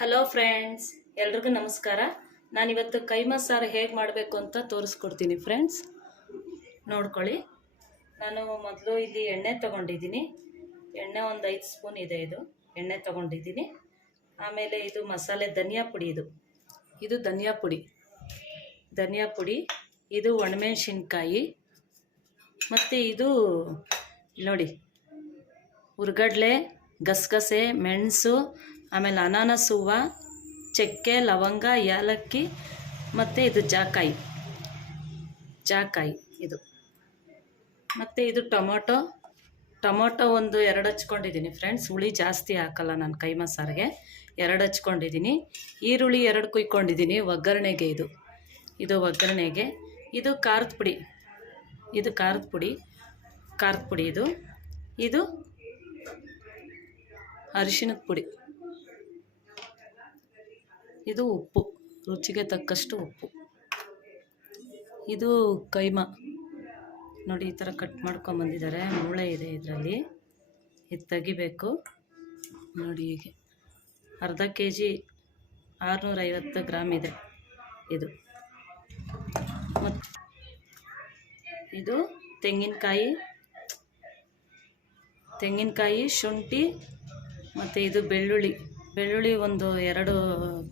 Hello friends ಎಲ್ರಿಗೂ ನಮಸ್ಕಾರ. ನಾನಿವತ್ತು ಕೈಮಾ ಸಾರು ಹೇಗೆ ಮಾಡಬೇಕು ಅಂತ ತೋರಿಸ್ಕೊಡ್ತೀನಿ ಫ್ರೆಂಡ್ಸ್ ನೋಡ್ಕೊಳ್ಳಿ. ನಾನು ಮೊದಲು ಇಲ್ಲಿ ಎಣ್ಣೆ ತೊಗೊಂಡಿದ್ದೀನಿ. ಎಣ್ಣೆ ಒಂದು ಐದು ಸ್ಪೂನ್ ಇದೆ ಇದು. ಎಣ್ಣೆ ತೊಗೊಂಡಿದ್ದೀನಿ. ಆಮೇಲೆ ಇದು ಮಸಾಲೆ ಧನಿಯಾ ಪುಡಿ ಇದು. ಇದು ಧನಿಯಾ ಪುಡಿ. ಧನಿಯಾ ಪುಡಿ, ಇದು ಒಣಮೆಣಸಿನ್ಕಾಯಿ, ಮತ್ತು ಇದು ನೋಡಿ ಹುರ್ಗಡ್ಲೆ ಗಸಗಸೆ, ಮೆಣಸು ಆಮೇಲೆ ಅನಾನಸ್ ಹೂವು, ಚಕ್ಕೆ, ಲವಂಗ, ಏಲಕ್ಕಿ ಮತ್ತು ಇದು ಜಾಕಾಯಿ. ಜಾಕಾಯಿ ಇದು. ಮತ್ತು ಇದು ಟೊಮೊಟೊ. ಟೊಮೊಟೊ ಒಂದು ಎರಡು ಹಚ್ಕೊಂಡಿದ್ದೀನಿ ಫ್ರೆಂಡ್ಸ್. ಹುಳಿ ಜಾಸ್ತಿ ಹಾಕಲ್ಲ ನಾನು ಕೈ ಮಸಾರಿಗೆ ಎರಡು ಹಚ್ಕೊಂಡಿದ್ದೀನಿ. ಈರುಳ್ಳಿ ಎರಡು ಕುಯ್ಕೊಂಡಿದ್ದೀನಿ. ಒಗ್ಗರಣೆಗೆ ಇದು. ಇದು ಒಗ್ಗರಣೆಗೆ. ಇದು ಖಾರದ ಪುಡಿ. ಇದು ಖಾರದ ಪುಡಿ. ಖಾರದ ಪುಡಿ ಇದು. ಇದು ಅರಿಶಿನದ ಪುಡಿ. ಇದು ಉಪ್ಪು, ರುಚಿಗೆ ತಕ್ಕಷ್ಟು ಉಪ್ಪು. ಇದು ಕೈಮ. ನೋಡಿ, ಈ ಥರ ಕಟ್ ಮಾಡ್ಕೊಂಬಂದಿದ್ದಾರೆ ಮೂಳೆ ಇದೆ ಇದರಲ್ಲಿ. ಇದು ತೆಗಿಬೇಕು. ನೋಡಿ, ಹೀಗೆ. ಅರ್ಧ ಕೆ ಜಿ ಆರುನೂರೈವತ್ತು ಗ್ರಾಮ್ ಇದೆ ಇದು. ಮತ್ತು ಇದು ತೆಂಗಿನಕಾಯಿ ತೆಂಗಿನಕಾಯಿ, ಶುಂಠಿ, ಮತ್ತು ಇದು ಬೆಳ್ಳುಳ್ಳಿ. ಬೆಳ್ಳುಳ್ಳಿ ಒಂದು ಎರಡು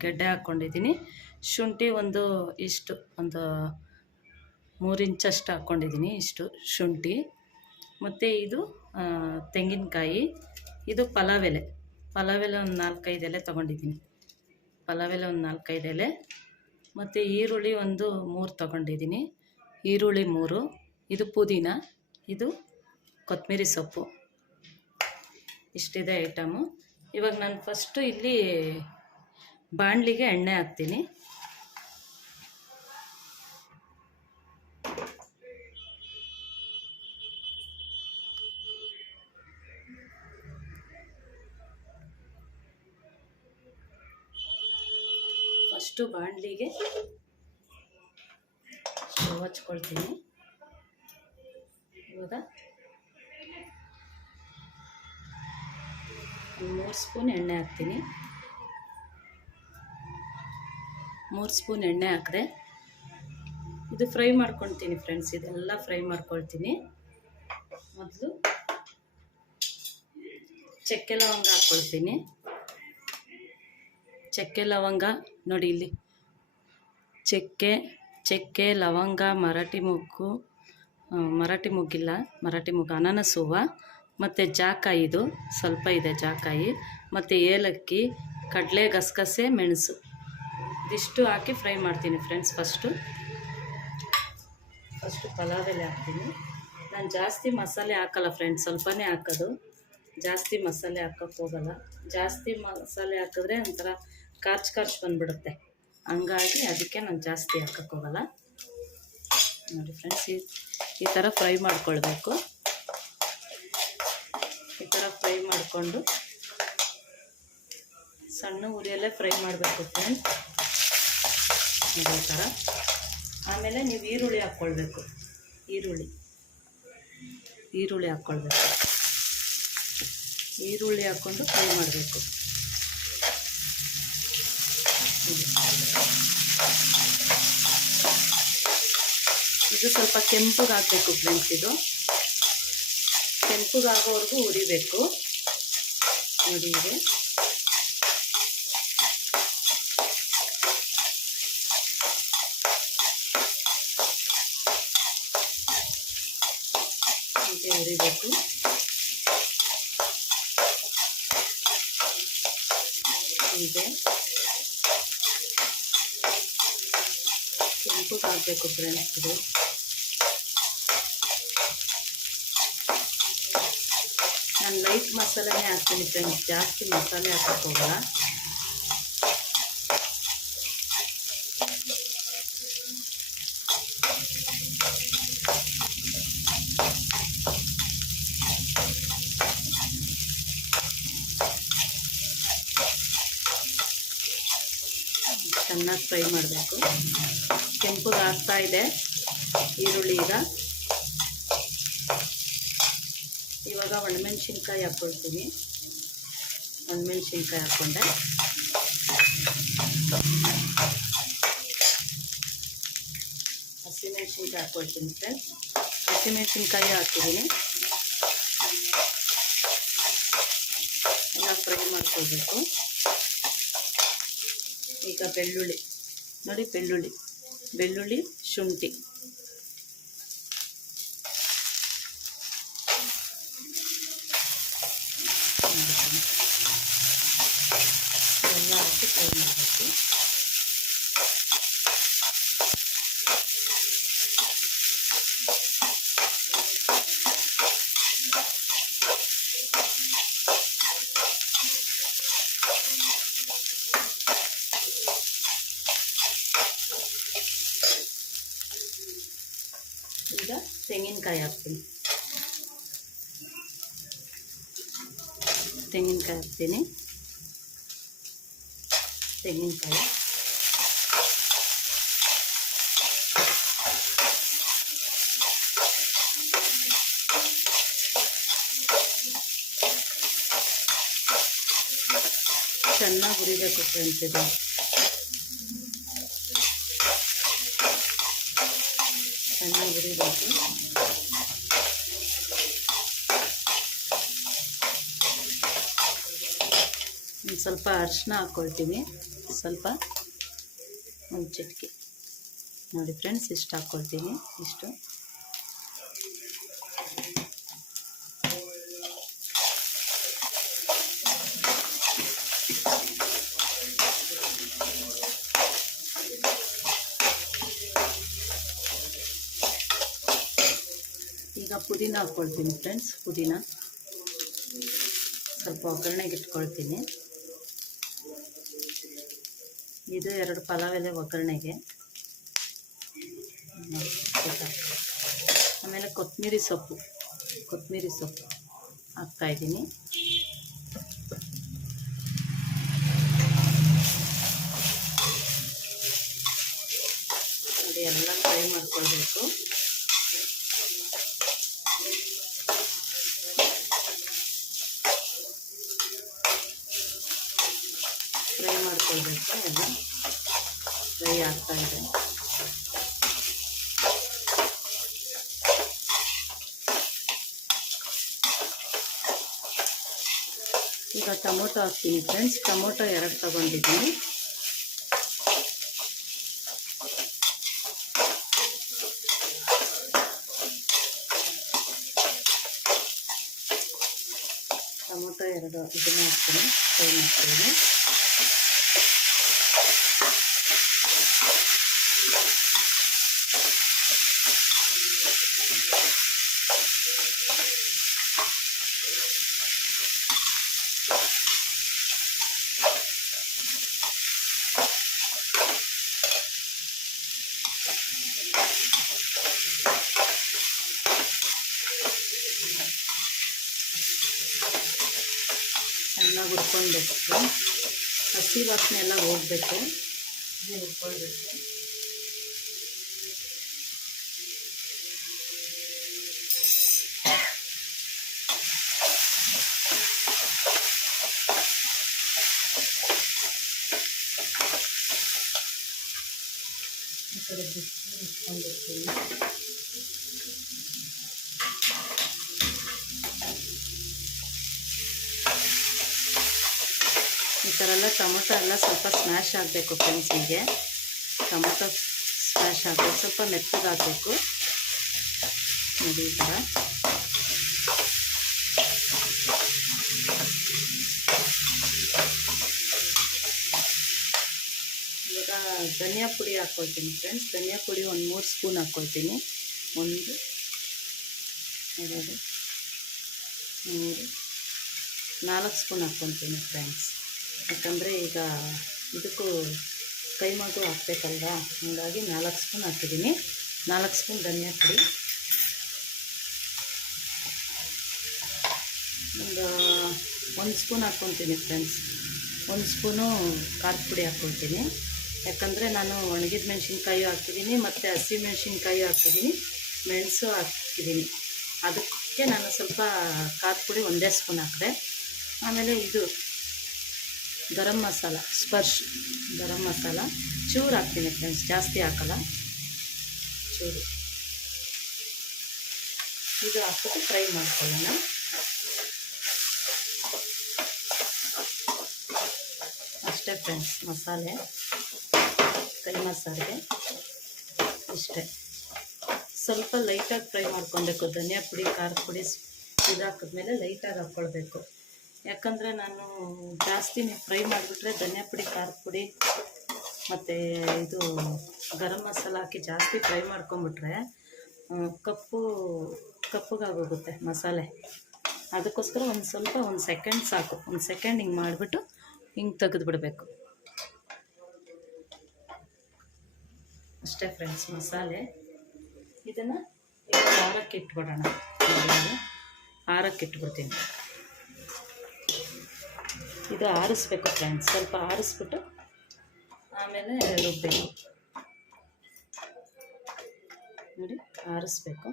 ಗೆಡ್ಡೆ ಹಾಕ್ಕೊಂಡಿದ್ದೀನಿ. ಶುಂಠಿ ಒಂದು ಇಷ್ಟು, ಒಂದು ಮೂರು ಇಂಚಷ್ಟು ಹಾಕ್ಕೊಂಡಿದ್ದೀನಿ ಇಷ್ಟು ಶುಂಠಿ. ಮತ್ತು ಇದು ತೆಂಗಿನಕಾಯಿ. ಇದು ಪಲಾವ್ ಎಲೆ ಪಲಾವ್ ಎಲೆ ಒಂದು ನಾಲ್ಕೈದು ಎಲೆ ತೊಗೊಂಡಿದ್ದೀನಿ. ಪಲಾವ್ ಎಲೆ ಒಂದು ನಾಲ್ಕೈದು ಎಲೆ. ಮತ್ತು ಈರುಳ್ಳಿ ಒಂದು ಮೂರು ತೊಗೊಂಡಿದ್ದೀನಿ. ಈರುಳ್ಳಿ ಮೂರು. ಇದು ಪುದೀನ. ಇದು ಕೊತ್ತಂಬರಿ ಸೊಪ್ಪು. ಇಷ್ಟಿದೆ ಐಟಮು. ಇವಾಗ ನಾನು ಫಸ್ಟು ಇಲ್ಲಿ ಬಾಣಲಿಗೆ ಎಣ್ಣೆ ಹಾಕ್ತೀನಿ. ಫಸ್ಟು ಬಾಣಲಿಗೆ ಹಚ್ಕೊಳ್ತೀನಿ. ಇವಾಗ ಮೂರು ಸ್ಪೂನ್ ಎಣ್ಣೆ ಹಾಕ್ತೀನಿ. ಮೂರು ಸ್ಪೂನ್ ಎಣ್ಣೆ ಹಾಕಿದೆ. ಇದು ಫ್ರೈ ಮಾಡ್ಕೊಳ್ತೀನಿ ಫ್ರೆಂಡ್ಸ್, ಇದೆಲ್ಲ ಫ್ರೈ ಮಾಡ್ಕೊಳ್ತೀನಿ. ಮೊದಲು ಚಕ್ಕೆ ಲವಂಗ ಹಾಕ್ಕೊಳ್ತೀನಿ ಚಕ್ಕೆ ಲವಂಗ ನೋಡಿ ಇಲ್ಲಿ. ಚಕ್ಕೆ ಚಕ್ಕೆ, ಲವಂಗ, ಮರಾಠಿ ಮೊಗ್ಗು ಮರಾಠಿ ಮೊಗ್ಗಿಲ್ಲ, ಮರಾಠಿ ಮೊಗ್ಗು, ಅನಾನಸ್ ಹೂವು. ಮತ್ತು ಜಾಕಾಯಿ ಇದು, ಸ್ವಲ್ಪ ಇದೆ ಜಾಕಾಯಿ. ಮತ್ತು ಏಲಕ್ಕಿ, ಕಡಲೆ ಗಸಗಸೆ, ಮೆಣಸು. ಇದಿಷ್ಟು ಹಾಕಿ ಫ್ರೈ ಮಾಡ್ತೀನಿ ಫ್ರೆಂಡ್ಸ್ ಫಸ್ಟು. ಫಸ್ಟು ಪಲಾವ್ ಎಲೆ ಹಾಕ್ತೀನಿ. ನಾನು ಜಾಸ್ತಿ ಮಸಾಲೆ ಹಾಕಲ್ಲ ಫ್ರೆಂಡ್ಸ್, ಸ್ವಲ್ಪನೇ ಹಾಕೋದು. ಜಾಸ್ತಿ ಮಸಾಲೆ ಹಾಕೋಕ್ಕೆ ಹೋಗಲ್ಲ. ಜಾಸ್ತಿ ಮಸಾಲೆ ಹಾಕಿದ್ರೆ ಒಂಥರ ಕಾರ್ಚ್ ಕಾರ್ಚ್ ಬಂದುಬಿಡುತ್ತೆ. ಹಂಗಾಗಿ ಅದಕ್ಕೆ ನಾನು ಜಾಸ್ತಿ ಹಾಕೋಕ್ಕೆ ಹೋಗಲ್ಲ. ನೋಡಿ ಫ್ರೆಂಡ್ಸ್ ಈ ಥರ ಫ್ರೈ ಮಾಡ್ಕೊಳ್ಬೇಕು. ಮಾಡಿಕೊಂಡು ಸಣ್ಣ ಉರಿಯಲ್ಲೇ ಫ್ರೈ ಮಾಡಬೇಕು ಫ್ರೆಂಡ್ ಈ ಥರ ಆಮೇಲೆ ನೀವು ಈರುಳ್ಳಿ ಹಾಕ್ಕೊಳ್ಬೇಕು. ಈರುಳ್ಳಿ. ಈರುಳ್ಳಿ ಹಾಕ್ಕೊಳ್ಬೇಕು. ಈರುಳ್ಳಿ ಹಾಕ್ಕೊಂಡು ಫ್ರೈ ಮಾಡಬೇಕು. ಇದು ಸ್ವಲ್ಪ ಕೆಂಪಗೆ ಹಾಕಬೇಕು ಫ್ರೆಂಡ್ಸ್ ಇದು. ಕೆಂಪಗಾಗೋವರೆಗೂ ಉರಿಬೇಕು. ನೋಡಿ ಹೀಗೆ ಹೀಗೆ ಉರಿಬೇಕು ಹೀಗೆ ಕೆಂಪಗೆ ಹಾಕಬೇಕು ಫ್ರೆಂಡ್ಸ್ ಇದು ನಾನು ಲೈಟ್ ಮಸಾಲೆನೇ ಹಾಕ್ತೀನಿ ಫ್ರೆಂಡ್ಸ್ ಜಾಸ್ತಿ ಮಸಾಲೆ ಹಾಕಕ್ಕೆ ಹೋಗಲ್ಲ ಚೆನ್ನಾಗಿ ಫ್ರೈ ಮಾಡಬೇಕು. ಕೆಂಪಗೆ ಆಗ್ತಾ ಇದೆ. ಈರುಳ್ಳಿ ಈಗ. ಇವಾಗ ಒಣಮೆಣ್ಸಿನ್ಕಾಯಿ ಹಾಕ್ಕೊಳ್ತೀನಿ. ಒಣಮೆಣ್ಸಿನ್ಕಾಯಿ ಹಾಕ್ಕೊಂಡೆ. ಹಸಿಮೆಣ್ಸಿನ್ಕಾಯಿ ಹಾಕ್ಕೊಳ್ತೀನಿ ಫ್ರೆಂಡ್ಸ್ ಹಸಿಮೆಣ್ಸಿನ್ಕಾಯಿ ಹಾಕಿದ್ದೀನಿ. ಎಲ್ಲ ಫ್ರೈ ಮಾಡ್ಕೊಳ್ಬೇಕು. ಈಗ ಬೆಳ್ಳುಳ್ಳಿ. ನೋಡಿ ಬೆಳ್ಳುಳ್ಳಿ. ಬೆಳ್ಳುಳ್ಳಿ ಶುಂಠಿ. ಹಾಕ್ತೀನಿ. ತೆಂಗಿನಕಾಯಿ. ಚೆನ್ನಾಗಿ ಹುರಿಬೇಕು ಫ್ರೆಂಡ್ಸ್ ಇದು ಚೆನ್ನಾಗಿ ಹುರಿಬೇಕು ಒಂದು ಸ್ವಲ್ಪ ಅರಿಶಿನ ಹಾಕ್ಕೊಳ್ತೀವಿ. ಸ್ವಲ್ಪ ಒಂದು ಚಿಟಿಕೆ. ನೋಡಿ ಫ್ರೆಂಡ್ಸ್, ಇಷ್ಟು ಹಾಕ್ಕೊಳ್ತೀನಿ. ಇಷ್ಟು. ಈಗ ಪುದೀನ ಹಾಕ್ಕೊಳ್ತೀನಿ ಫ್ರೆಂಡ್ಸ್, ಪುದೀನ. ಸ್ವಲ್ಪ ಒಗ್ಗರಣೆಗೆ ಇಟ್ಕೊಳ್ತೀನಿ. ಇದು ಎರಡು ಪಲಾವ್ ಎಲೆ ಒಗ್ಗರಣೆಗೆ. ಆಮೇಲೆ ಕೊತ್ತಂಬರಿ ಸೊಪ್ಪು. ಕೊತ್ತಂಬರಿ ಸೊಪ್ಪು ಹಾಕ್ತಾಯಿದ್ದೀನಿ ಎಲ್ಲ ಫ್ರೈ ಮಾಡ್ಕೊಳ್ಬೇಕು. ಈಗ ಟೊಮೊಟೊ ಹಾಕ್ತೀನಿ ಫ್ರೆಂಡ್ಸ್ ಟೊಮೊಟೊ ಎರಡು ತಗೊಂಡಿದ್ದೀನಿ. ಟೊಮೊಟೊ ಎರಡು ಇದನ್ನ ಹಾಕ್ತೀನಿ. ಫ್ರೈ ಮಾಡ್ತೀನಿ. ವಾಸನೆ ಎಲ್ಲ ಹೋಗಬೇಕು ಹುರ್ಕೊಳ್ಬೇಕು ಟೊಮೊಟೊ ಎಲ್ಲ ಸ್ವಲ್ಪ ಸ್ಮ್ಯಾಶ್ ಆಗಬೇಕು ಫ್ರೆಂಡ್ಸ್ ಹೀಗೆ ಟೊಮೊಟೊ ಸ್ಮ್ಯಾಶ್ ಆಗಬೇಕು, ಸ್ವಲ್ಪ ಮೆತ್ತಗಾಗಬೇಕು. ನೋಡಿ ಈ ಥರ. ಇವಾಗ ಧನಿಯಾ ಪುಡಿ ಹಾಕ್ಕೊಳ್ತೀನಿ ಫ್ರೆಂಡ್ಸ್ ಧನಿಯಾ ಪುಡಿ ಒಂದು ಮೂರು ಸ್ಪೂನ್ ಹಾಕ್ಕೊಳ್ತೀನಿ ಒಂದು, ಎರಡು, ಮೂರು, ನಾಲ್ಕು ಸ್ಪೂನ್ ಹಾಕ್ಕೊತೀನಿ ಫ್ರೆಂಡ್ಸ್ ಯಾಕಂದರೆ ಈಗ ಇದಕ್ಕೂ ಕೈಮಾಗೂ ಹಾಕ್ಬೇಕಲ್ವಾ? ಹಾಗಾಗಿ ನಾಲ್ಕು ಸ್ಪೂನ್ ಹಾಕಿದ್ದೀನಿ. ನಾಲ್ಕು ಸ್ಪೂನ್ ಧನಿಯಾ ಪುಡಿ. ಒಂದು ಒಂದು ಸ್ಪೂನ್ ಹಾಕ್ಕೊತೀನಿ ಫ್ರೆಂಡ್ಸ್ ಒಂದು ಸ್ಪೂನು ಖಾರದ ಪುಡಿ ಹಾಕ್ಕೊತೀನಿ ಯಾಕಂದರೆ ನಾನು ಒಣಗಿದ ಮೆಣಸಿನ್ಕಾಯಿ ಹಾಕಿದ್ದೀನಿ ಮತ್ತು ಹಸಿ ಮೆಣಸಿನ್ಕಾಯಿ ಹಾಕಿದ್ದೀನಿ. ಮೆಣಸು ಹಾಕಿದ್ದೀನಿ. ಅದಕ್ಕೆ ನಾನು ಸ್ವಲ್ಪ ಖಾರದ ಪುಡಿ ಒಂದೇ ಸ್ಪೂನ್ ಹಾಕಿದೆ. ಆಮೇಲೆ ಇದು ಗರಂ ಮಸಾಲ ಸ್ಪರ್ಶ್ ಗರಂ ಮಸಾಲ ಚೂರು ಹಾಕ್ತೀನಿ ಫ್ರೆಂಡ್ಸ್ ಜಾಸ್ತಿ ಹಾಕಲ್ಲ ಚೂರು ಇದು ಹಾಕ್ಬಿಟ್ಟು ಫ್ರೈ ಮಾಡ್ಕೊಳ್ಳೋಣ ಅಷ್ಟೇ ಫ್ರೆಂಡ್ಸ್ ಮಸಾಲೆ ಕೈ ಮಸಾಲೆ ಇಷ್ಟೇ ಸ್ವಲ್ಪ ಲೈಟಾಗಿ ಫ್ರೈ ಮಾಡ್ಕೊಬೇಕು ಧನಿಯಾ ಪುಡಿ ಖಾರದ ಪುಡಿ ಇದು ಹಾಕಿದ್ಮೇಲೆ ಲೈಟಾಗಿ ಹಾಕ್ಕೊಳ್ಬೇಕು ಯಾಕಂದರೆ ನಾನು ಜಾಸ್ತಿ ನೀವು ಫ್ರೈ ಮಾಡಿಬಿಟ್ರೆ ಧನಿಯಾ ಪುಡಿ, ಖಾರದ ಪುಡಿ ಮತ್ತು ಇದು ಗರಂ ಮಸಾಲ ಹಾಕಿ ಜಾಸ್ತಿ ಫ್ರೈ ಮಾಡ್ಕೊಂಬಿಟ್ರೆ ಕಪ್ಪು, ಕಪ್ಪಗಾಗೋಗುತ್ತೆ ಮಸಾಲೆ. ಅದಕ್ಕೋಸ್ಕರ ಒಂದು ಸ್ವಲ್ಪ ಒಂದು ಸೆಕೆಂಡ್ ಸಾಕು. ಒಂದು ಸೆಕೆಂಡ್ ಹಿಂಗೆ ಮಾಡಿಬಿಟ್ಟು ಹಿಂಗೆ ತೆಗೆದುಬಿಡ್ಬೇಕು. ಅಷ್ಟೇ ಫ್ರೆಂಡ್ಸ್ ಮಸಾಲೆ. ಇದನ್ನು ಆರಕ್ಕೆ ಇಟ್ಬಿಡೋಣ. ಆರಕ್ಕೆ ಇಟ್ಬಿಡ್ತೀನಿ. ಇದು ಆರಿಸ್ಬೇಕು ಫ್ರೆಂಡ್ಸ್ ಸ್ವಲ್ಪ ಆರಿಸ್ಬಿಟ್ಟು ಆಮೇಲೆ ರುಬ್ಬೇಕು. ನೋಡಿ, ಆರಿಸ್ಬೇಕು.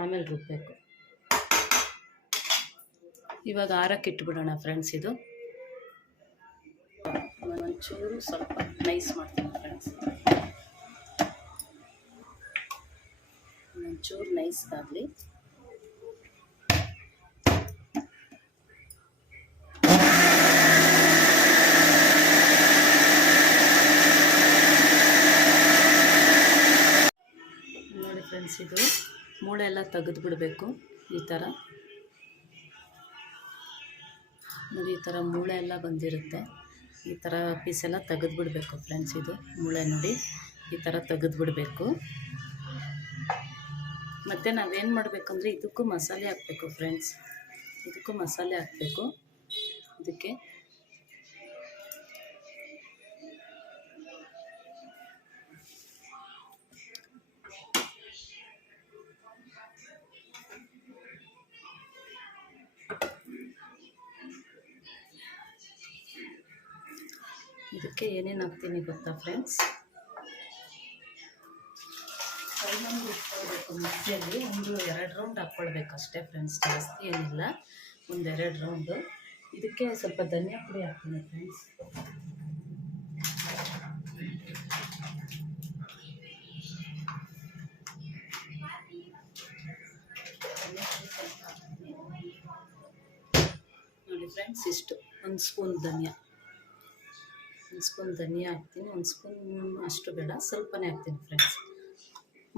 ಆಮೇಲೆ ರುಬ್ಬೇಕು. ಇವಾಗ ಆರಕ್ಕೆ ಇಟ್ಬಿಡೋಣ ಫ್ರೆಂಡ್ಸ್ ಇದು. ಒಂಚೂರು ಸ್ವಲ್ಪ ನೈಸ್ ಮಾಡ್ತೀನಿ ಫ್ರೆಂಡ್ಸ್ ಒಂಚೂರು ನೈಸ್ ಆಗಲಿ ನೋಡಿ ಫ್ರೆಂಡ್ಸ್ ಇದು ಮೂಳೆ ಎಲ್ಲ ತೆಗೆದು ಬಿಡಬೇಕು ಈ ಥರ. ನೋಡಿ, ಈ ಥರ ಮೂಳೆ ಎಲ್ಲ ಬಂದಿರುತ್ತೆ. ಈ ಥರ ಪೀಸ್ ಎಲ್ಲ ತೆಗೆದು ಬಿಡಬೇಕು ಫ್ರೆಂಡ್ಸ್ ಇದು. ಮೂಳೆ ನೋಡಿ, ಈ ಥರ ತೆಗೆದು ಬಿಡಬೇಕು. ಮತ್ತು ನಾವೇನು ಮಾಡಬೇಕಂದ್ರೆ ಇದಕ್ಕೂ ಮಸಾಲೆ ಹಾಕಬೇಕು ಫ್ರೆಂಡ್ಸ್. ಇದಕ್ಕೂ ಮಸಾಲೆ ಹಾಕಬೇಕು. ಇದಕ್ಕೆ ಇದಕ್ಕೆ ಏನೇನು ಹಾಕ್ತೀನಿ ಗೊತ್ತಾ ಫ್ರೆಂಡ್ಸ್ ಇಟ್ಕೊಳ್ಬೇಕು ಮಧ್ಯದಲ್ಲಿ, ಒಂದು ಎರಡು ರೌಂಡ್ ಹಾಕ್ಕೊಳ್ಬೇಕು ಅಷ್ಟೇ ಫ್ರೆಂಡ್ಸ್ ಜಾಸ್ತಿ ಏನಿಲ್ಲ ಒಂದೆರಡು ರೌಂಡು ಇದಕ್ಕೆ ಸ್ವಲ್ಪ ಧನಿಯಾ ಪುಡಿ ಹಾಕ್ತೀನಿ ಫ್ರೆಂಡ್ಸ್ ನೋಡಿ ಫ್ರೆಂಡ್ಸ್ ಇಷ್ಟು, ಒಂದು ಸ್ಪೂನ್ ಧನಿಯಾ. ಒಂದು ಸ್ಪೂನ್ ಧನಿಯಾ ಹಾಕ್ತೀನಿ, ಒಂದು ಸ್ಪೂನ್ ಅಷ್ಟು ಬೇಡ, ಸ್ವಲ್ಪನೇ ಹಾಕ್ತೀನಿ ಫ್ರೆಂಡ್ಸ್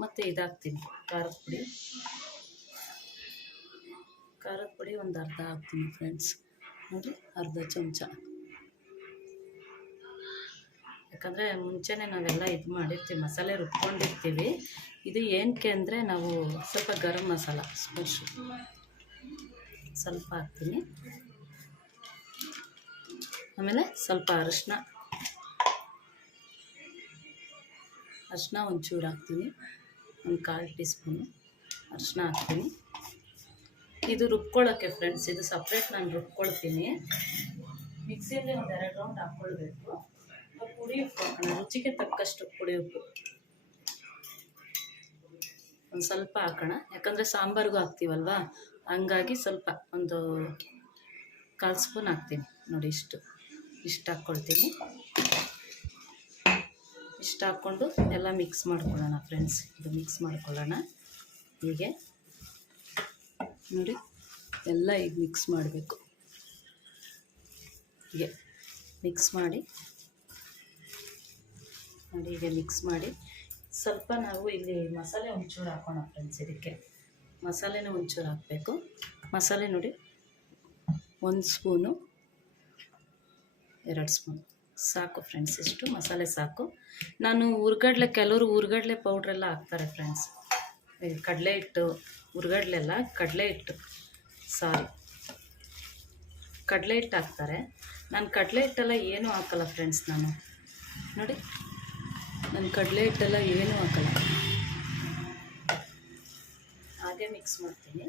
ಮತ್ತು ಇದಾಕ್ತೀನಿ ಖಾರದ ಪುಡಿ. ಖಾರದ ಪುಡಿ ಒಂದು ಅರ್ಧ ಹಾಕ್ತೀನಿ ಫ್ರೆಂಡ್ಸ್ ನೋಡಿ ಅರ್ಧ ಚಮಚ. ಯಾಕಂದರೆ ಮುಂಚೆನೇ ನಾವೆಲ್ಲ ಇದು ಮಾಡಿರ್ತೀವಿ, ಮಸಾಲೆ ರುಬ್ಕೊಂಡಿರ್ತೀವಿ. ಇದು ಏನಕ್ಕೆ ಅಂದರೆ ನಾವು ಸ್ವಲ್ಪ ಗರಂ ಮಸಾಲ ಸ್ಪೆಷಲ್ ಸ್ವಲ್ಪ ಹಾಕ್ತೀನಿ. ಆಮೇಲೆ ಸ್ವಲ್ಪ ಅರಿಶಿನ. ಅರಿಶಿನ ಒಂಚೂರು ಹಾಕ್ತೀನಿ. ಒಂದು ಕಾಲು ಟೀ ಸ್ಪೂನು ಅರಿಶಿನ ಹಾಕ್ತೀನಿ. ಇದು ರುಬ್ಕೊಳ್ಳೋಕ್ಕೆ ಫ್ರೆಂಡ್ಸ್ ಇದು ಸಪ್ರೇಟ್ ನಾನು ರುಬ್ಕೊಳ್ತೀನಿ. ಮಿಕ್ಸಿಯಲ್ಲಿ ಒಂದು ಎರಡು ರೌಂಡ್ ಹಾಕ್ಕೊಳ್ಬೇಕು. ಪುಡಿ ಉಪ್ಪು ರುಚಿಗೆ ತಕ್ಕಷ್ಟು ಪುಡಿ ಉಪ್ಪು. ಒಂದು ಸ್ವಲ್ಪ ಹಾಕೋಣ. ಯಾಕಂದರೆ ಸಾಂಬಾರಿಗೂ ಹಾಕ್ತೀವಲ್ವಾ? ಹಂಗಾಗಿ ಸ್ವಲ್ಪ ಒಂದು ಕಾಲು ಸ್ಪೂನ್ ಹಾಕ್ತೀನಿ. ನೋಡಿ ಇಷ್ಟು. ಇಷ್ಟು ಹಾಕ್ಕೊಳ್ತೀನಿ. ಇಷ್ಟು ಹಾಕ್ಕೊಂಡು ಎಲ್ಲ ಮಿಕ್ಸ್ ಮಾಡ್ಕೊಳ್ಳೋಣ ಫ್ರೆಂಡ್ಸ್ ಇದು ಮಿಕ್ಸ್ ಮಾಡ್ಕೊಳ್ಳೋಣ. ಹೀಗೆ. ನೋಡಿ, ಎಲ್ಲ ಈಗ ಮಿಕ್ಸ್ ಮಾಡಬೇಕು. ಹೀಗೆ. ಮಿಕ್ಸ್ ಮಾಡಿ. ನೋಡಿ, ಹೀಗೆ ಮಿಕ್ಸ್ ಮಾಡಿ. ಸ್ವಲ್ಪ ನಾವು ಇಲ್ಲಿ ಮಸಾಲೆ ಒಂಚೂರು ಹಾಕೋಣ ಫ್ರೆಂಡ್ಸ್ ಇದಕ್ಕೆ. ಮಸಾಲೆನ ಒಂಚೂರು ಹಾಕಬೇಕು. ಮಸಾಲೆ ನೋಡಿ, ಒಂದು ಸ್ಪೂನು ಎರಡು ಸ್ಪೂನ್ ಸಾಕು ಫ್ರೆಂಡ್ಸ್ ಇಷ್ಟು ಮಸಾಲೆ ಸಾಕು. ನಾನು ಹುರ್ಗಡ್ಲೆ ಕೆಲವರು ಹುರ್ಗಡ್ಲೆ ಪೌಡ್ರೆಲ್ಲ ಹಾಕ್ತಾರೆ ಫ್ರೆಂಡ್ಸ್ ಕಡಲೆ ಹಿಟ್ಟು ಹುರ್ಗಡ್ಲೆಲ್ಲ ಕಡಲೆ ಹಿಟ್ಟು. ಸಾರಿ. ಕಡಲೆ ಹಿಟ್ಟು ಹಾಕ್ತಾರೆ. ನಾನು ಕಡಲೆ ಹಿಟ್ಟೆಲ್ಲ ಏನೂ ಹಾಕಲ್ಲ ಫ್ರೆಂಡ್ಸ್ ನಾನು. ನೋಡಿ. ನಾನು ಕಡಲೆ ಹಿಟ್ಟೆಲ್ಲ ಏನೂ ಹಾಕಲ್ಲ. ಹಾಗೆ ಮಿಕ್ಸ್ ಮಾಡ್ತೀನಿ.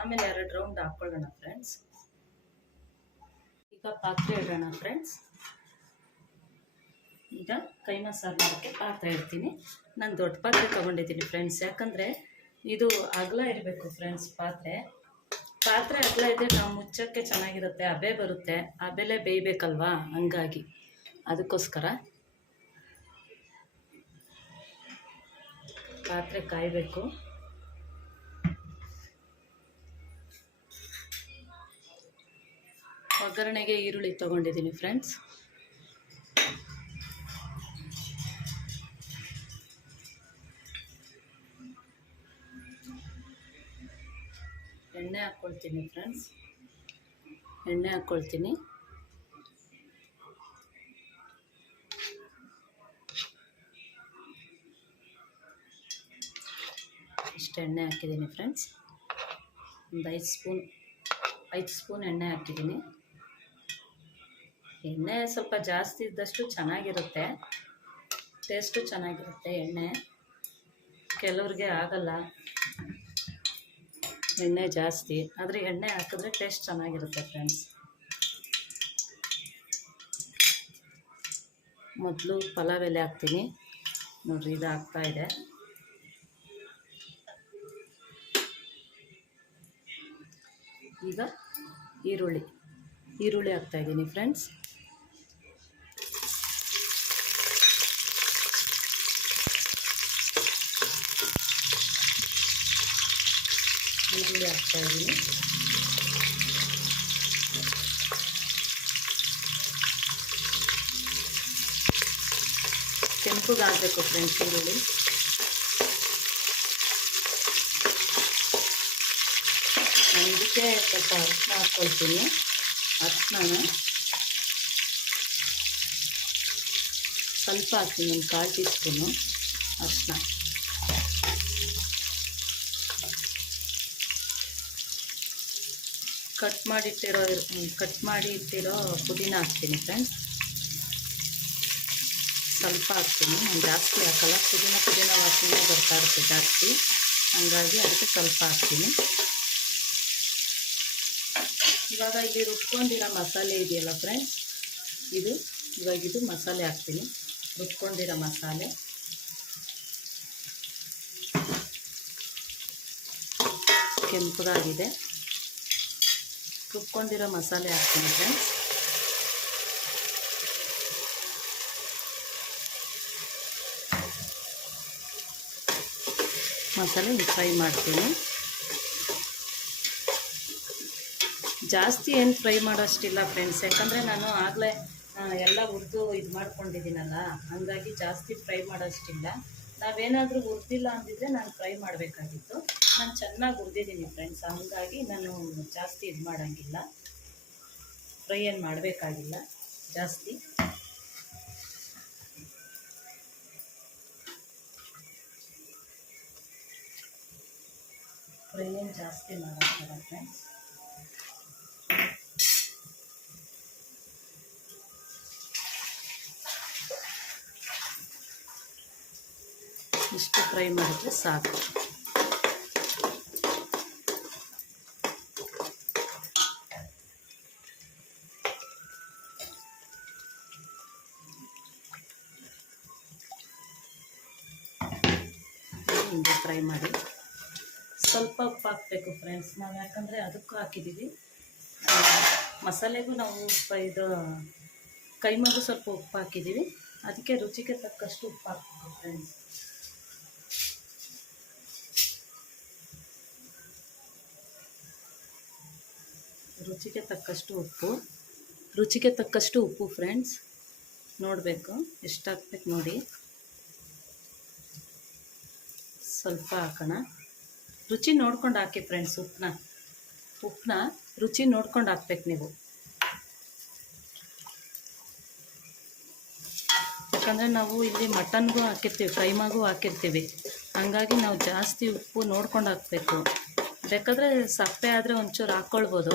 ಆಮೇಲೆ ಎರಡು ರೌಂಡ್ ಹಾಕ್ಕೊಳ್ಳೋಣ ಫ್ರೆಂಡ್ಸ್ ಈಗ ಪಾತ್ರೆ ಇಡೋಣ ಫ್ರೆಂಡ್ಸ್ ಈಗ ಕೈಮಾ ಸಾರು ಮಾಡೋಕ್ಕೆ ಪಾತ್ರೆ ಇಡ್ತೀನಿ. ನಾನು ದೊಡ್ಡ ಪಾತ್ರೆ ತೊಗೊಂಡಿದ್ದೀನಿ ಫ್ರೆಂಡ್ಸ್ ಯಾಕಂದರೆ ಇದು ಅಗಲ ಇರಬೇಕು ಫ್ರೆಂಡ್ಸ್ ಪಾತ್ರೆ. ಪಾತ್ರೆ ಅಗಲ ಇದ್ದರೆ ನಾವು ಮುಚ್ಚೋಕ್ಕೆ ಚೆನ್ನಾಗಿರುತ್ತೆ ಅಬೆ ಬರುತ್ತೆ ಅಬೆಲೆ ಬೇಯಬೇಕಲ್ವಾ? ಹಂಗಾಗಿ ಅದಕ್ಕೋಸ್ಕರ ಪಾತ್ರೆ ಕಾಯಬೇಕು. ಒಗ್ಗರಣೆಗೆ ಈರುಳ್ಳಿ ತೊಗೊಂಡಿದ್ದೀನಿ ಫ್ರೆಂಡ್ಸ್ ಎಣ್ಣೆ ಹಾಕ್ಕೊಳ್ತೀನಿ ಫ್ರೆಂಡ್ಸ್ ಎಣ್ಣೆ ಹಾಕ್ಕೊಳ್ತೀನಿ ಇಷ್ಟು ಎಣ್ಣೆ ಹಾಕಿದ್ದೀನಿ ಫ್ರೆಂಡ್ಸ್ ಒಂದು ಐದು ಸ್ಪೂನ್ ಐದು ಸ್ಪೂನ್ ಎಣ್ಣೆ ಹಾಕಿದ್ದೀನಿ. ಎಣ್ಣೆ ಸ್ವಲ್ಪ ಜಾಸ್ತಿ ಇದ್ದಷ್ಟು ಚೆನ್ನಾಗಿರುತ್ತೆ. ಟೇಸ್ಟು ಚೆನ್ನಾಗಿರುತ್ತೆ ಎಣ್ಣೆ. ಕೆಲವ್ರಿಗೆ ಆಗಲ್ಲ. ಎಣ್ಣೆ ಜಾಸ್ತಿ, ಆದರೆ ಎಣ್ಣೆ ಹಾಕಿದ್ರೆ ಟೇಸ್ಟ್ ಚೆನ್ನಾಗಿರುತ್ತೆ ಫ್ರೆಂಡ್ಸ್ ಮೊದಲು ಪಲಾವ್ ಎಲೆ ಹಾಕ್ತೀನಿ. ನೋಡ್ರಿ ಇದು ಹಾಕ್ತಾ ಇದೆ. ಈಗ ಈರುಳ್ಳಿ ಈರುಳ್ಳಿ ಹಾಕ್ತಾ ಇದ್ದೀನಿ ಫ್ರೆಂಡ್ಸ್ ಈರುಳ್ಳಿ ಹಾಕ್ತಾ ಇದ್ದೀನಿ ಕೆಂಪುಗಾಗಬೇಕು ಫ್ರೆಂಡ್ಸ್ ಈರುಳ್ಳಿ ನಾನು ಇದಕ್ಕೆ ಸ್ವಲ್ಪ ಅರಿಶಿನ ಹಾಕ್ಕೊಳ್ತೀನಿ ಅರಿಶಿನ ಸ್ವಲ್ಪ ಹಾಕ್ತೀನಿ ಒಂದು ಕಾಲು ಟೀ ಸ್ಪೂನು ಅರಿಶಿನ ಕಟ್ ಮಾಡಿಟ್ಟಿರೋ ಕಟ್ ಮಾಡಿ ಇಟ್ಟಿರೋ ಪುದೀನ ಹಾಕ್ತೀನಿ ಫ್ರೆಂಡ್ಸ್ ಸ್ವಲ್ಪ ಹಾಕ್ತೀನಿ. ಜಾಸ್ತಿ ಹಾಕಲ್ಲ. ಪುದೀನ ಪುದೀನ ವಾಸನೆ ಬರ್ತಾ ಇರುತ್ತೆ ಜಾಸ್ತಿ. ಹಂಗಾಗಿ ಅದಕ್ಕೆ ಸ್ವಲ್ಪ ಹಾಕ್ತೀನಿ. ಇವಾಗ ಇಲ್ಲಿ ರುಬ್ಕೊಂಡಿರೋ ಮಸಾಲೆ ಇದೆಯಲ್ಲ ಫ್ರೆಂಡ್ಸ್ ಇದು, ಇವಾಗ ಇದು ಮಸಾಲೆ ಹಾಕ್ತೀನಿ. ರುಬ್ಕೊಂಡಿರೋ ಮಸಾಲೆ. ಕೆಂಪಗಾಗಿದೆ. ರುಬ್ಕೊಂಡಿರೋ ಮಸಾಲೆ ಹಾಕ್ತೀನಿ ಫ್ರೆಂಡ್ಸ್ ಮಸಾಲೆ ಫ್ರೈ ಮಾಡ್ತೀನಿ. ಜಾಸ್ತಿ ಏನು ಫ್ರೈ ಮಾಡೋಷ್ಟಿಲ್ಲ ಫ್ರೆಂಡ್ಸ್ ಯಾಕಂದರೆ ನಾನು ಆಗಲೇ ಎಲ್ಲ ಹುರಿದು ಇದು ಮಾಡ್ಕೊಂಡಿದ್ದೀನಲ್ಲ, ಹಾಗಾಗಿ ಜಾಸ್ತಿ ಫ್ರೈ ಮಾಡೋಷ್ಟಿಲ್ಲ. ನಾವೇನಾದರೂ ಹುರಿದಿಲ್ಲ ಅಂದಿದ್ರೆ ನಾನು ಫ್ರೈ ಮಾಡಬೇಕಾಗಿತ್ತು. ನಾನು ಚೆನ್ನಾಗಿ ಹುರಿದಿದ್ದೀನಿ ಫ್ರೆಂಡ್ಸ್ ಹಂಗಾಗಿ ನಾನು ಜಾಸ್ತಿ ಇದು ಮಾಡೋಂಗಿಲ್ಲ. ಫ್ರೈ ಏನು ಮಾಡಬೇಕಾಗಿಲ್ಲ. ಜಾಸ್ತಿ. ಫ್ರೈ ಏನು ಜಾಸ್ತಿ ಮಾಡೋಕ್ಕಾಗಲ್ಲ ಫ್ರೆಂಡ್ಸ್ ಇಷ್ಟು ಫ್ರೈ ಮಾಡಿದ್ರೆ ಸಾಕು. ಫ್ರೈ ಮಾಡಿ. ಸ್ವಲ್ಪ ಉಪ್ಪು ಹಾಕಬೇಕು ಫ್ರೆಂಡ್ಸ್ ನಾವು ಯಾಕಂದರೆ ಅದಕ್ಕೂ ಹಾಕಿದ್ದೀವಿ ಮಸಾಲೆಗೂ ನಾವು ಇದು ಕೈಮಗು ಸ್ವಲ್ಪ ಉಪ್ಪು ಹಾಕಿದ್ದೀವಿ ಅದಕ್ಕೆ ರುಚಿಗೆ ತಕ್ಕಷ್ಟು ಉಪ್ಪು ಹಾಕಬೇಕು ಫ್ರೆಂಡ್ಸ್ ರುಚಿಗೆ ತಕ್ಕಷ್ಟು ಉಪ್ಪು. ರುಚಿಗೆ ತಕ್ಕಷ್ಟು ಉಪ್ಪು ಫ್ರೆಂಡ್ಸ್ ನೋಡಬೇಕು ಎಷ್ಟು ನೋಡಿ. ಸ್ವಲ್ಪ ಹಾಕೋಣ. ರುಚಿ ನೋಡ್ಕೊಂಡು ಹಾಕಿ ಫ್ರೆಂಡ್ಸ್ ಉಪ್ಪನ್ನ ಉಪ್ಪನ್ನ ರುಚಿ ನೋಡ್ಕೊಂಡು ಹಾಕ್ಬೇಕು ನೀವು. ಯಾಕಂದರೆ ನಾವು ಇಲ್ಲಿ ಮಟನ್ಗೂ ಹಾಕಿರ್ತೀವಿ ಕೈಮಾಗೂ ಹಾಕಿರ್ತೀವಿ. ಹಂಗಾಗಿ ನಾವು ಜಾಸ್ತಿ ಉಪ್ಪು ನೋಡ್ಕೊಂಡು ಹಾಕ್ಬೇಕು. ಬೇಕಾದರೆ ಸಪ್ಪೆ ಆದರೆ ಒಂಚೂರು ಹಾಕ್ಕೊಳ್ಬೋದು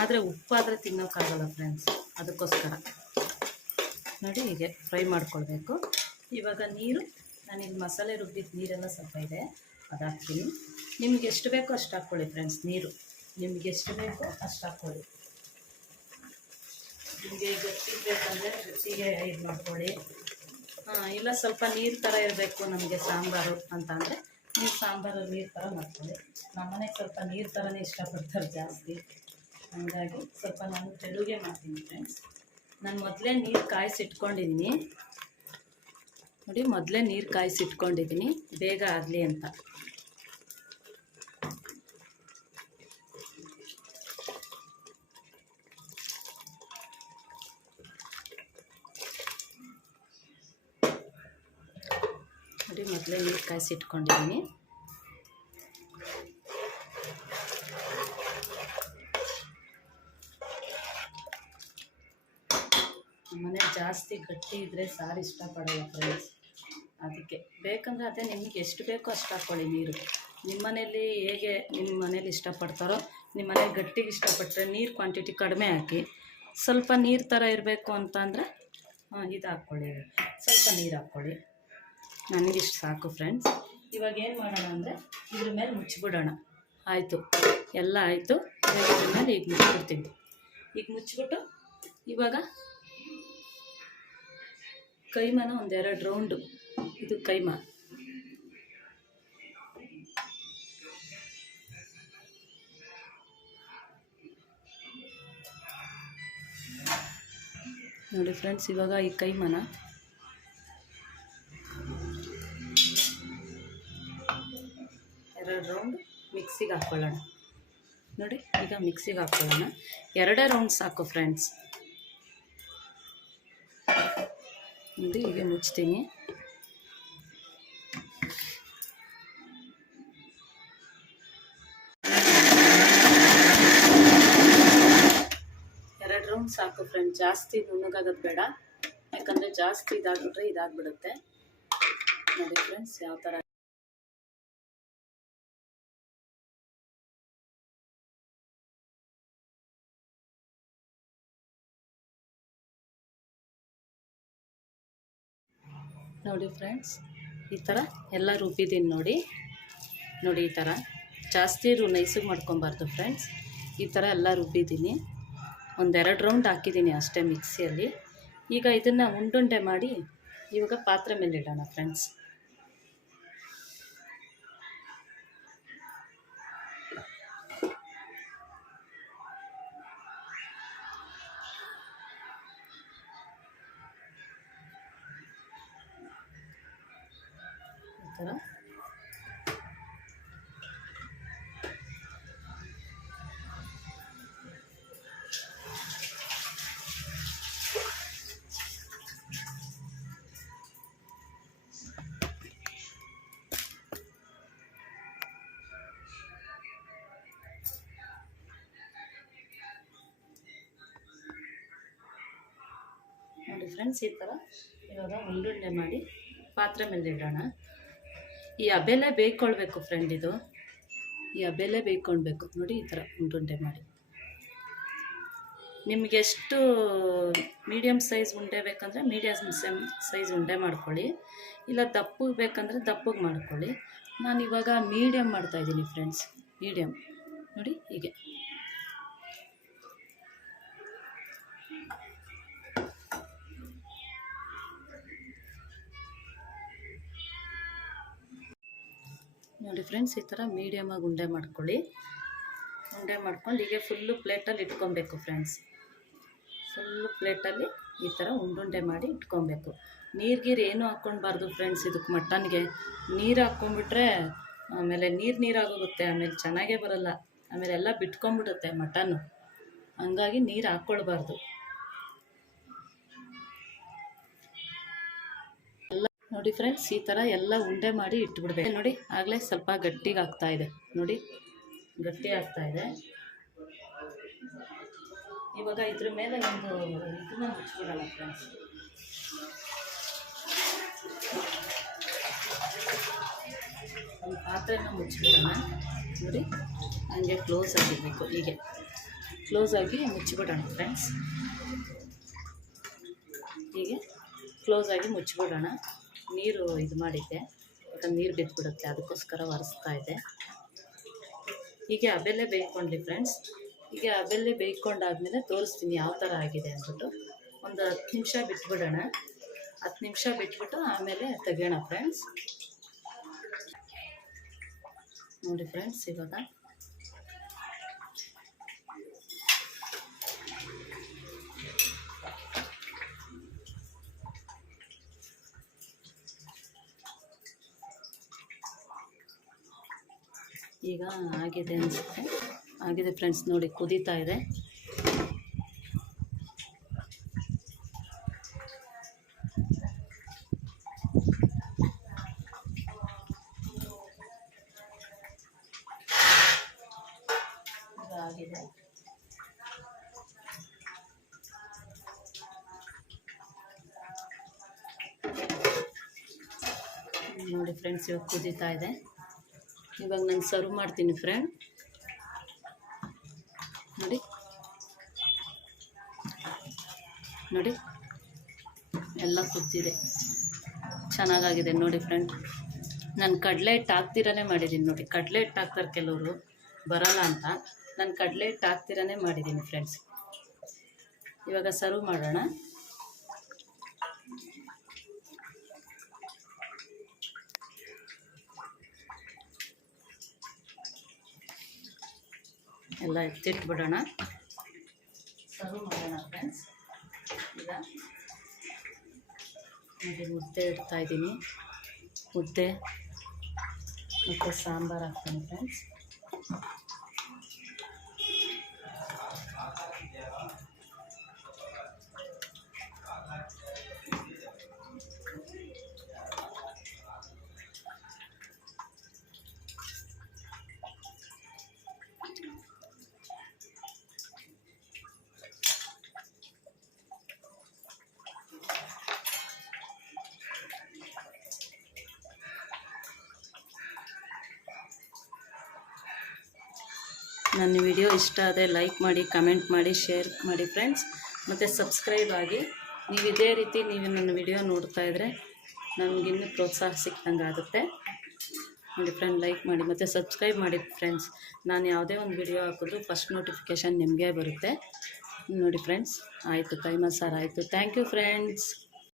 ಆದರೆ ಉಪ್ಪಾದರೆ ತಿನ್ನೋಕ್ಕಾಗಲ್ಲ ಫ್ರೆಂಡ್ಸ್ ಅದಕ್ಕೋಸ್ಕರ. ನೋಡಿ ಹೀಗೆ ಫ್ರೈ ಮಾಡ್ಕೊಳ್ಬೇಕು. ಇವಾಗ ನೀರು. ನಾನಿಲ್ಲಿ ಮಸಾಲೆ ರುಬ್ಬಿದ ನೀರೆಲ್ಲ ಸ್ವಲ್ಪ ಇದೆ ಅದು ಹಾಕ್ತೀನಿ ನಿಮ್ಗೆ ಎಷ್ಟು ಬೇಕೋ ಅಷ್ಟು ಹಾಕ್ಕೊಳ್ಳಿ ಫ್ರೆಂಡ್ಸ್ ನೀರು. ನಿಮ್ಗೆ ಎಷ್ಟು ಬೇಕೋ ಅಷ್ಟು ಹಾಕ್ಕೊಳ್ಳಿ. ನಿಮಗೆ ಗಟ್ಟಿ ಬೇಕಂದರೆ ಗಟ್ಟಿಗೆ ಇದು ಮಾಡ್ಕೊಳ್ಳಿ. ಹಾಂ, ಇಲ್ಲ ಸ್ವಲ್ಪ ನೀರು ಥರ ಇರಬೇಕು ನಮಗೆ ಸಾಂಬಾರು ಅಂತ ಅಂದರೆ, ನೀವು ಸಾಂಬಾರು, ನೀರು ಥರ ಮಾಡ್ಕೊಳ್ಳಿ. ನಮ್ಮನೆಗೆ ಸ್ವಲ್ಪ ನೀರು ಥರನೇ ಇಷ್ಟಪಡ್ತಾರೆ ಜಾಸ್ತಿ. ಹಾಗಾಗಿ ಸ್ವಲ್ಪ ನಾನು ತೆಳುಗೆ ಮಾಡ್ತೀನಿ ಫ್ರೆಂಡ್ಸ್ ನಾನು ಮೊದಲೇ ನೀರು ಕಾಯಿಸಿಟ್ಕೊಂಡಿದ್ದೀನಿ ನೋಡಿ, ಮೊದಲೇ ನೀರು ಕಾಯಿಸಿಟ್ಕೊಂಡಿದ್ದೀನಿ ಬೇಗ ಆಗಲಿ ಅಂತ. ನೋಡಿ, ಮೊದಲೇ ನೀರು ಕಾಯಿಸಿಟ್ಕೊಂಡಿದ್ದೀನಿ ಮನೆ ಜಾಸ್ತಿ ಗಟ್ಟಿ ಇದ್ದರೆ ಸಾರು ಇಷ್ಟಪಡಲ್ಲ ಫ್ರೆಂಡ್ಸ್ ಅದಕ್ಕೆ. ಬೇಕಂದ್ರೆ ಅದೇ ನಿಮಗೆ ಎಷ್ಟು ಬೇಕೋ ಅಷ್ಟು ಹಾಕ್ಕೊಳ್ಳಿ ನೀರು. ನಿಮ್ಮ ಮನೇಲಿ ಹೇಗೆ ನಿಮ್ಮ ಮನೇಲಿ ಇಷ್ಟಪಡ್ತಾರೋ, ನಿಮ್ಮ ಮನೇಲಿ ಗಟ್ಟಿಗೆ ಇಷ್ಟಪಟ್ಟರೆ ನೀರು ಕ್ವಾಂಟಿಟಿ ಕಡಿಮೆ ಹಾಕಿ, ಸ್ವಲ್ಪ ನೀರು ಥರ ಇರಬೇಕು ಅಂತಂದರೆ ಇದು ಹಾಕ್ಕೊಳ್ಳಿ ಸ್ವಲ್ಪ ನೀರು ಹಾಕ್ಕೊಳ್ಳಿ ನನಗಿಷ್ಟು ಸಾಕು ಫ್ರೆಂಡ್ಸ್ ಇವಾಗ ಏನು ಮಾಡೋಣ ಅಂದರೆ, ಇದ್ರ ಮೇಲೆ ಮುಚ್ಚಿಬಿಡೋಣ. ಆಯಿತು. ಎಲ್ಲ ಆಯಿತು. ಇದ್ರ ಮೇಲೆ ಈಗ ಮುಚ್ಚಿಬಿಡ್ತೀನಿ. ಈಗ ಮುಚ್ಚಿಬಿಟ್ಟು ಇವಾಗ ಕೈಮನ ಒಂದೆರಡು ರೌಂಡು ಇದು ಕೈಮ. ನೋಡಿ ಫ್ರೆಂಡ್ಸ್, ಇವಾಗ ಈ ಕೈಮನ. ಎರಡು ರೌಂಡ್ ಮಿಕ್ಸಿಗೆ ಹಾಕ್ಕೊಳ್ಳೋಣ ನೋಡಿ, ಈಗ ಮಿಕ್ಸಿಗೆ ಹಾಕ್ಕೊಳ್ಳೋಣ ಎರಡೇ ರೌಂಡ್ ಸಾಕು ಫ್ರೆಂಡ್ಸ್. ನೋಡಿ ಈಗ ಮುಚ್ತೀನಿ. ಸಾಕು ಫ್ರೆಂಡ್ ಜಾಸ್ತಿ ನುಣ್ಣಗಾಗೋದು ಬೇಡ. ಯಾಕಂದರೆ ಜಾಸ್ತಿ ಇದಾಗ್ಬಿಟ್ರೆ ಇದಾಗ್ಬಿಡುತ್ತೆ. ನೋಡಿ ಫ್ರೆಂಡ್ಸ್ ಯಾವ ಥರ ನೋಡಿ ಫ್ರೆಂಡ್ಸ್ ಈ ಥರ ಎಲ್ಲ ರುಬ್ಬಿದ್ದೀನಿ ನೋಡಿ. ನೋಡಿ ಈ ಥರ ಜಾಸ್ತಿ ನೈಸಿಗೆ ಮಾಡ್ಕೊಬಾರ್ದು ಫ್ರೆಂಡ್ಸ್ ಈ ಥರ ಎಲ್ಲ ರುಬ್ಬಿದ್ದೀನಿ ಒಂದೆರಡು ರೌಂಡ್ ಹಾಕಿದ್ದೀನಿ ಅಷ್ಟೇ ಮಿಕ್ಸಿಯಲ್ಲಿ ಈಗ ಇದನ್ನು ಉಂಡುಂಡೆ ಮಾಡಿ ಇವಾಗ ಪಾತ್ರೆ ಮೇಲೆ ಇಡೋಣ ಫ್ರೆಂಡ್ಸ್ ಈ ಥರ ಇವಾಗ ಉಂಡುಂಡೆ ಮಾಡಿ ಪಾತ್ರೆ ಮೇಲೆ ಇಡೋಣ. ಈ ಅಬೆಲೆ ಬೇಯ್ಕೊಳ್ಬೇಕು ಫ್ರೆಂಡ್ ಇದು. ಈ ಅಬೆಲೆ ಬೇಯ್ಕೊಳ್ಬೇಕು ನೋಡಿ ಈ ಥರ ಉಂಡುಂಡೆ ಮಾಡಿ. ನಿಮಗೆ ಎಷ್ಟು ಮೀಡಿಯಮ್ ಸೈಜ್ ಉಂಡೆ ಬೇಕಂದರೆ ಮೀಡಿಯಮ್ ಸೈಜ್ ಉಂಡೆ ಮಾಡ್ಕೊಳ್ಳಿ. ಇಲ್ಲ ದಪ್ಪಗೆ ಬೇಕಂದರೆ ದಪ್ಪಗೆ ಮಾಡ್ಕೊಳ್ಳಿ. ನಾನು ಇವಾಗ ಮೀಡಿಯಮ್ ಮಾಡ್ತಾಯಿದ್ದೀನಿ ಫ್ರೆಂಡ್ಸ್ ಮೀಡಿಯಮ್ ನೋಡಿ ಹೀಗೆ. ನೋಡಿ ಫ್ರೆಂಡ್ಸ್ ಈ ಥರ ಮೀಡಿಯಮಾಗಿ ಉಂಡೆ ಮಾಡ್ಕೊಳ್ಳಿ. ಉಂಡೆ ಮಾಡ್ಕೊಂಡು ಹೀಗೆ ಫುಲ್ಲು ಪ್ಲೇಟಲ್ಲಿ ಇಟ್ಕೊಬೇಕು ಫ್ರೆಂಡ್ಸ್ ಫುಲ್ಲು ಪ್ಲೇಟಲ್ಲಿ ಈ ಥರ ಉಂಡುಂಡೆ ಮಾಡಿ ಇಟ್ಕೊಬೇಕು. ನೀರು ಗೀರು ಏನೂ ಹಾಕ್ಕೊಳ್ಬಾರ್ದು ಫ್ರೆಂಡ್ಸ್ ಇದಕ್ಕೆ ಮಟನ್ಗೆ. ನೀರು ಹಾಕ್ಕೊಂಡ್ಬಿಟ್ರೆ ಆಮೇಲೆ ನೀರು ನೀರಾಗೋಗುತ್ತೆ, ಆಮೇಲೆ ಚೆನ್ನಾಗೇ ಬರಲ್ಲ. ಆಮೇಲೆ ಎಲ್ಲ ಬಿಟ್ಕೊಂಬಿಡುತ್ತೆ ಮಟನ್ನು ಹಂಗಾಗಿ ನೀರು ಹಾಕ್ಕೊಳ್ಬಾರ್ದು. ನೋಡಿ ಫ್ರೆಂಡ್ಸ್ ಈ ಥರ ಎಲ್ಲ ಉಂಡೆ ಮಾಡಿ ಇಟ್ಬಿಡ್ಬೇಕು. ನೋಡಿ, ಆಗಲೇ ಸ್ವಲ್ಪ ಗಟ್ಟಿಗೆ ಆಗ್ತಾ ಇದೆ. ನೋಡಿ, ಗಟ್ಟಿ ಆಗ್ತಾ ಇದೆ. ಇವಾಗ ಇದ್ರ ಮೇಲೆ ಒಂದು ಇದನ್ನ ಮುಚ್ಚಿಬಿಡೋಣ ಫ್ರೆಂಡ್ಸ್ ಒಂದು ಪಾತ್ರೆನ ಮುಚ್ಚಿಬಿಡೋಣ. ನೋಡಿ, ಹಂಗೆ ಕ್ಲೋಸ್ ಆಗಿರಬೇಕು. ಹೀಗೆ ಕ್ಲೋಸ್ ಆಗಿ ಮುಚ್ಚಿಬಿಡೋಣ ಫ್ರೆಂಡ್ಸ್ ಹೀಗೆ ಕ್ಲೋಸ್ ಆಗಿ ಮುಚ್ಚಿಬಿಡೋಣ. ನೀರು ಇದು ಮಾಡಿದ್ದೆ. ಯಾಕಂದ್ರೆ ನೀರು ಬಿದ್ದುಬಿಡುತ್ತೆ ಅದಕ್ಕೋಸ್ಕರ ಒರೆಸ್ತಾ ಇದೆ. ಹೀಗೆ ಅಬೆಲ್ಲೇ ಬೇಯ್ಕೊಂಡ್ಲಿ ಫ್ರೆಂಡ್ಸ್ ಹೀಗೆ ಅಬೆಲ್ಲೇ ಬೇಯ್ಕೊಂಡಾದ್ಮೇಲೆ ತೋರಿಸ್ತೀನಿ ಯಾವ ಥರ ಆಗಿದೆ ಅಂದ್ಬಿಟ್ಟು. ಒಂದು ಹತ್ತು ನಿಮಿಷ ಬಿಟ್ಬಿಡೋಣ. ಹತ್ತು ನಿಮಿಷ ಬಿಟ್ಬಿಟ್ಟು ಆಮೇಲೆ ತೆಗಿಯೋಣ ಫ್ರೆಂಡ್ಸ್ ನೋಡಿ ಫ್ರೆಂಡ್ಸ್ ಇವಾಗ. ಈಗ ಆಗಿದೆ ಅನಿಸುತ್ತೆ. ಆಗಿದೆ ಫ್ರೆಂಡ್ಸ್ ನೋಡಿ ಕುದೀತಾ ಇದೆ. ಆಗಿದೆ. ನೋಡಿ ಫ್ರೆಂಡ್ಸ್ ಇವಾಗ ಕುದೀತಾ ಇದೆ. ಇವಾಗ ನಾನು ಸರ್ವ್ ಮಾಡ್ತೀನಿ ಫ್ರೆಂಡ್ ನೋಡಿ. ನೋಡಿ. ಎಲ್ಲ ಕುತ್ತಿದೆ ಚೆನ್ನಾಗಾಗಿದೆ ನೋಡಿ ಫ್ರೆಂಡ್ ನಾನು ಕಡಲೆ ಹಿಟ್ಟು ಹಾಕ್ತಿರನೇ ಮಾಡಿದ್ದೀನಿ ನೋಡಿ. ಕಡಲೆ ಹಿಟ್ಟು ಹಾಕ್ತಾರೆ ಕೆಲವರು, ಬರಲ್ಲ ಅಂತ. ನಾನು ಕಡಲೆ ಹಿಟ್ಟು ಹಾಕ್ತಿರನೇ ಮಾಡಿದ್ದೀನಿ ಫ್ರೆಂಡ್ಸ್ ಇವಾಗ ಸರ್ವ್ ಮಾಡೋಣ. ಎಲ್ಲ ಎತ್ತಿಟ್ಬಿಡೋಣ. ಸರ್ವ್ ಮಾಡೋಣ ಫ್ರೆಂಡ್ಸ್ ಈಗ ನೋಡಿ ಮುದ್ದೆ ಇಡ್ತಾ ಇದ್ದೀನಿ. ಮುದ್ದೆ ಮತ್ತು ಸಾಂಬಾರು ಹಾಕ್ತೀನಿ ಫ್ರೆಂಡ್ಸ್ ನನ್ನ ವಿಡಿಯೋ ಇಷ್ಟ ಆದರೆ ಲೈಕ್ ಮಾಡಿ, ಕಮೆಂಟ್ ಮಾಡಿ, ಶೇರ್ ಮಾಡಿ ಫ್ರೆಂಡ್ಸ್. ಮತ್ತು ಸಬ್ಸ್ಕ್ರೈಬ್ ಆಗಿ. ನೀವು ಇದೇ ರೀತಿ ನೀವು ನನ್ನ ವಿಡಿಯೋ ನೋಡ್ತಾ ಇದ್ದರೆ ನನಗಿನ್ನೂ ಪ್ರೋತ್ಸಾಹ ಸಿಕ್ಕಂಗೆ ಆಗುತ್ತೆ. ನೋಡಿ ಫ್ರೆಂಡ್, ಲೈಕ್ ಮಾಡಿ ಮತ್ತು ಸಬ್ಸ್ಕ್ರೈಬ್ ಮಾಡಿ ಫ್ರೆಂಡ್ಸ್. ನಾನು ಯಾವುದೇ ಒಂದು ವಿಡಿಯೋ ಹಾಕಿದ್ರು ಫಸ್ಟ್ ನೋಟಿಫಿಕೇಷನ್ ನಿಮಗೆ ಬರುತ್ತೆ. ನೋಡಿ ಫ್ರೆಂಡ್ಸ್, ಆಯಿತು ಕೈಮಾ ಸರ್ ಆಯಿತು. Thank you friends.